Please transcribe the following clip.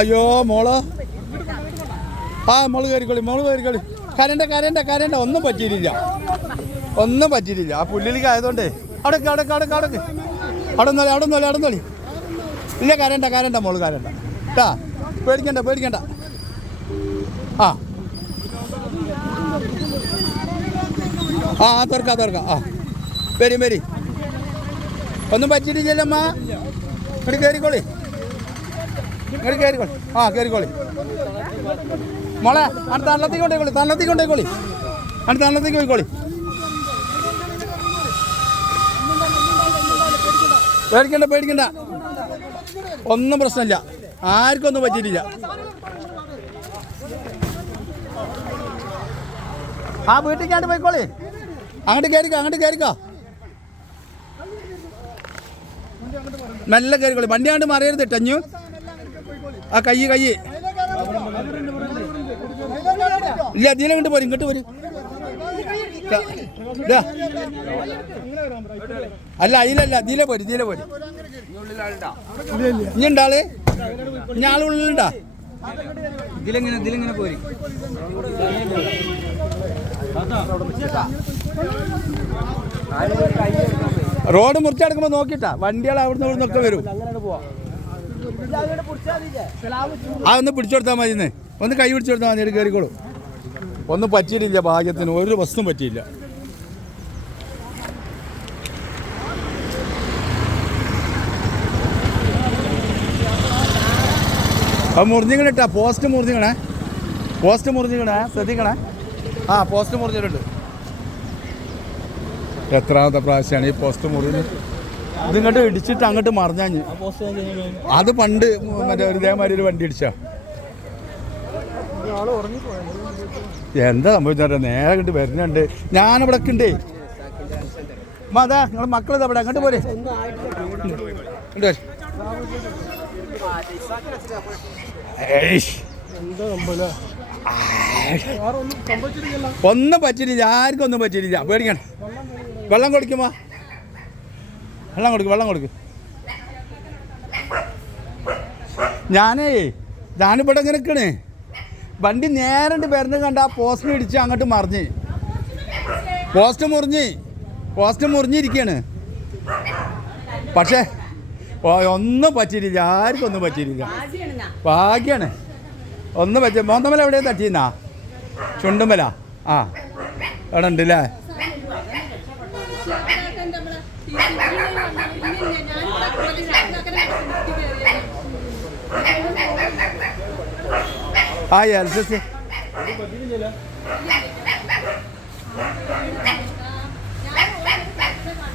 അയ്യോ മോൾ. ആ മോൾ കയറിക്കോളി മോൾ കയറിക്കോളി. കരണ്ട കരണ്ട കരണ്ട ഒന്നും പറ്റിയിട്ടില്ല. ഒന്നും പറ്റിയിട്ടില്ല. ആ പുല്ലിലേക്ക് ആയതുകൊണ്ടേ. അടക്ക് അടക്ക് അടക്ക് അടക്ക് അടന്നോളി അവിടെ നോളി അവിടെ നോളി ഇല്ല കരണ്ട കരണ്ട മോൾ കരണ്ട കേട്ടാ പേടിക്കണ്ട പേടിക്കണ്ട. ആ. ആ ആ തുറക്കാം തുറക്കാം. ആ. വരും വരി. ഒന്നും പറ്റിയിട്ടില്ലല്ലമ്മ ഇവിടെ കയറിക്കോളി. ഇങ്ങോട്ട് കയറിക്കോളി ആ കയറിക്കോളി മോളെ അടുത്ത തള്ളത്തേക്ക് കൊണ്ടേക്കോളി തള്ളത്തേക്ക് കൊണ്ടേക്കോളി അടുത്ത തള്ളത്തേക്ക് പോയിക്കോളി പേടിക്കണ്ട പേടിക്കണ്ട. ഒന്നും പ്രശ്നമില്ല. ആർക്കും ഒന്നും പറ്റിയിട്ടില്ല. ആ വീട്ടിക്കാണ്ട് പോയിക്കോളി. അങ്ങോട്ട് കയറിക്കോ അങ്ങോട്ട് കയറിക്കോ നല്ല കയറിക്കോളി വണ്ടി അങ്ങോട്ട് മറിയരുത് ടഞ്ഞു ആ കൈ കൈ. ഇല്ല അതിലെ കൊണ്ട് പോരും ഇങ്ങോട്ട് വരും ദാ. അല്ല അതിലല്ല ഇതിലെ പോരും ഇതിലെ പോരും. ഇനി ഉണ്ടാൾ ഇനി ആളുള്ളിലുണ്ടാ ഇതിലെങ്ങനെ ഇതിലെങ്ങനെ പോരി? റോഡ് മുറിച്ചെടുക്കുമ്പോൾ നോക്കിട്ടാ. വണ്ടികൾ അവിടുന്ന് ഇവിടുന്ന് ഒക്കെ വരും. ആ ഒന്ന് പിടിച്ചു കൊടുത്താൽ മതി ഒന്ന് കൈ പിടിച്ചു കൊടുത്താൽ മതി കയറിക്കോളൂ ഒന്നും പറ്റിയിട്ടില്ല ഭാഗ്യത്തിന് ഒരു വസ്തുവും പറ്റിയില്ല. അത് മുറിഞ്ഞിങ്ങണിട്ടാ പോസ്റ്റ് മുറിഞ്ഞിക്കണേ പോസ്റ്റ് മുറിഞ്ഞിക്കണേ ശ്രദ്ധിക്കണേ. ആ പോസ്റ്റ് മുറിഞ്ഞിട്ടുണ്ട്. എത്രാമത്തെ പ്രാവശ്യമാണ് ഈ പോസ്റ്റ് മുറിഞ്ഞ് ഇതിങ്ങോട്ട് ഇടിച്ചിട്ട് അങ്ങോട്ട് മറിഞ്ഞാഞ്ഞ്. അത് പണ്ട് മറ്റേ ഒരു ഇതേമാതിരി ഒരു വണ്ടി ഇടിച്ച. എന്താ സംഭവിച്ചാ നേരെ അങ്ങോട്ട് വരുന്നുണ്ട്. ഞാനിവിടെ ഉണ്ടേ അതാ നിങ്ങൾ മക്കൾ അവിടെ അങ്ങോട്ട് പോരെ. ഒന്നും പറ്റിയില്ല ആർക്കും ഒന്നും പറ്റിയില്ല പേടിക്കണം വെള്ളം കൊടുക്കുമോ? വെള്ളം കൊടുക്ക് വെള്ളം കൊടുക്ക്. ഞാനേ ഞാനിവിടെ ഇങ്ങനെ നിൽക്കണേ? വണ്ടി നേരണ്ട് പേരന്റെ കണ്ട ആ പോസ്റ്റിന് ഇടിച്ച് അങ്ങോട്ട് മറിഞ്ഞ്. പോസ്റ്റ് മുറിഞ്ഞ് പോസ്റ്റ് മുറിഞ്ഞിരിക്കുകയാണ് പക്ഷേ ഒന്നും പറ്റിയിട്ടില്ല ആർക്കും ഒന്നും പറ്റിയിട്ടില്ല. ഭാഗ്യാണ്. ഒന്നും പറ്റിയ മോന്തമല എവിടെയാ തട്ടിയെന്നാ ചുണ്ടുമല. ആ അവിടെ ഉണ്ട് ആയാൽ സസ്യ